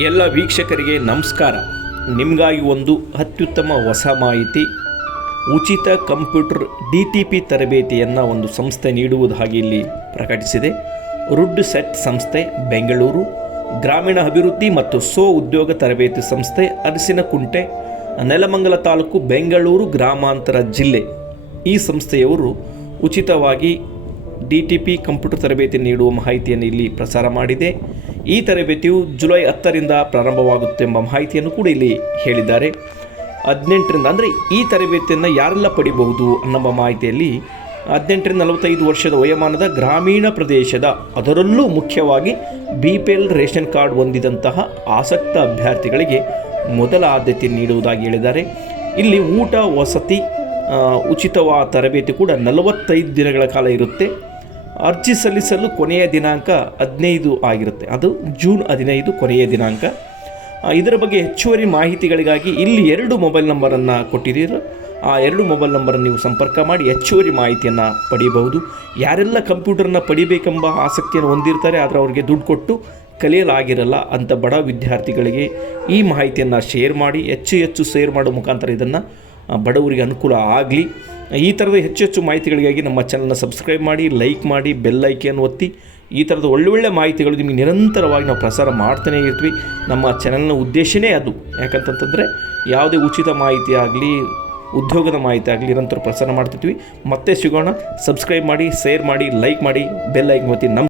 ಎಲ್ಲ ವೀಕ್ಷಕರಿಗೆ ನಮಸ್ಕಾರ. ನಿಮಗಾಗಿ ಒಂದು ಅತ್ಯುತ್ತಮ ಹೊಸ ಮಾಹಿತಿ. ಉಚಿತ ಕಂಪ್ಯೂಟರ್ ಡಿ ಟಿ ಪಿ ತರಬೇತಿಯನ್ನು ಒಂದು ಸಂಸ್ಥೆ ನೀಡುವುದಾಗಿ ಇಲ್ಲಿ ಪ್ರಕಟಿಸಿದೆ. ರುಡ್ ಸೆಟ್ ಸಂಸ್ಥೆ, ಬೆಂಗಳೂರು. ಗ್ರಾಮೀಣ ಅಭಿವೃದ್ಧಿ ಮತ್ತು ಸೋ ಉದ್ಯೋಗ ತರಬೇತಿ ಸಂಸ್ಥೆ, ಅರಸಿನಕುಂಟೆ. ನೆಲಮಂಗಲ ತಾಲೂಕು, ಬೆಂಗಳೂರು ಗ್ರಾಮಾಂತರ ಜಿಲ್ಲೆ. ಈ ಸಂಸ್ಥೆಯವರು ಉಚಿತವಾಗಿ ಡಿ ಟಿ ಪಿ ಕಂಪ್ಯೂಟರ್ ತರಬೇತಿ ನೀಡುವ ಮಾಹಿತಿಯನ್ನು ಇಲ್ಲಿ ಪ್ರಸಾರ ಮಾಡಿದೆ. ಈ ತರಬೇತಿಯು ಜುಲೈ ಹತ್ತರಿಂದ ಪ್ರಾರಂಭವಾಗುತ್ತೆ ಎಂಬ ಮಾಹಿತಿಯನ್ನು ಕೂಡ ಇಲ್ಲಿ ಹೇಳಿದ್ದಾರೆ. ಹದಿನೆಂಟರಿಂದ ಅಂದರೆ ಈ ತರಬೇತಿಯನ್ನು ಯಾರೆಲ್ಲ ಪಡಿಬಹುದು ಅನ್ನೋ ಮಾಹಿತಿಯಲ್ಲಿ ಹದಿನೆಂಟರಿಂದ ನಲವತ್ತೈದು ವರ್ಷದ ವಯೋಮಾನದ ಗ್ರಾಮೀಣ ಪ್ರದೇಶದ ಅದರಲ್ಲೂ ಮುಖ್ಯವಾಗಿ B P L ration card ಹೊಂದಿದಂತಹ ಆಸಕ್ತ ಅಭ್ಯರ್ಥಿಗಳಿಗೆ ಮೊದಲ ಆದ್ಯತೆ ನೀಡುವುದಾಗಿ ಹೇಳಿದ್ದಾರೆ. ಇಲ್ಲಿ ಊಟ, ವಸತಿ ಉಚಿತವಾದ ತರಬೇತಿ ಕೂಡ ನಲವತ್ತೈದು ದಿನಗಳ ಕಾಲ ಇರುತ್ತೆ. ಅರ್ಜಿ ಸಲ್ಲಿಸಲು ಕೊನೆಯ ದಿನಾಂಕ ಹದಿನೈದು ಆಗಿರುತ್ತೆ. ಅದು ಜೂನ್ ಹದಿನೈದು ಕೊನೆಯ ದಿನಾಂಕ. ಇದರ ಬಗ್ಗೆ ಹೆಚ್ಚುವರಿ ಮಾಹಿತಿಗಳಿಗಾಗಿ ಇಲ್ಲಿ ಎರಡು ಮೊಬೈಲ್ ನಂಬರನ್ನು ಕೊಟ್ಟಿದ್ದೀರ. ಆ ಎರಡು ಮೊಬೈಲ್ ನಂಬರನ್ನು ನೀವು ಸಂಪರ್ಕ ಮಾಡಿ ಹೆಚ್ಚುವರಿ ಮಾಹಿತಿಯನ್ನು ಪಡೆಯಬಹುದು. ಯಾರೆಲ್ಲ ಕಂಪ್ಯೂಟರ್ನ ಪಡಿಬೇಕೆಂಬ ಆಸಕ್ತಿಯನ್ನು ಹೊಂದಿರ್ತಾರೆ, ಆದರೆ ಅವರಿಗೆ ದುಡ್ಡು ಕೊಟ್ಟು ಕಲಿಯಲಾಗಿರಲ್ಲ ಅಂಥ ಬಡ ವಿದ್ಯಾರ್ಥಿಗಳಿಗೆ ಈ ಮಾಹಿತಿಯನ್ನು ಶೇರ್ ಮಾಡಿ, ಹೆಚ್ಚು ಹೆಚ್ಚು ಶೇರ್ ಮಾಡೋ ಮುಖಾಂತರ ಇದನ್ನು ಬಡವರಿಗೆ ಅನುಕೂಲ ಆಗಲಿ. ಈ ಥರದ ಹೆಚ್ಚು ಹೆಚ್ಚು ಮಾಹಿತಿಗಳಿಗಾಗಿ ನಮ್ಮ ಚಾನಲ್ನ ಸಬ್ಸ್ಕ್ರೈಬ್ ಮಾಡಿ ಲೈಕ್ ಮಾಡಿ ಬೆಲ್ ಐಕೆಯನ್ನು ಒತ್ತಿ. ಈ ಥರದ ಒಳ್ಳೊಳ್ಳೆ ಮಾಹಿತಿಗಳು ನಿಮಗೆ ನಿರಂತರವಾಗಿ ನಾವು ಪ್ರಸಾರ ಮಾಡ್ತಾನೇ ಇರ್ತೀವಿ. ನಮ್ಮ ಚಾನಲ್ನ ಉದ್ದೇಶನೇ ಅದು. ಯಾಕಂತಂತಂದರೆ ಯಾವುದೇ ಉಚಿತ ಮಾಹಿತಿ ಆಗಲಿ, ಉದ್ಯೋಗದ ಮಾಹಿತಿ ಆಗಲಿ ನಿರಂತರ ಪ್ರಸಾರ ಮಾಡ್ತಿರ್ತೀವಿ. ಮತ್ತೆ ಸಿಗೋಣ. ಸಬ್ಸ್ಕ್ರೈಬ್ ಮಾಡಿ ಶೇರ್ ಮಾಡಿ ಲೈಕ್ ಮಾಡಿ ಬೆಲ್ ಐಕನ್ ಒತ್ತಿ. ನಮ್ಮ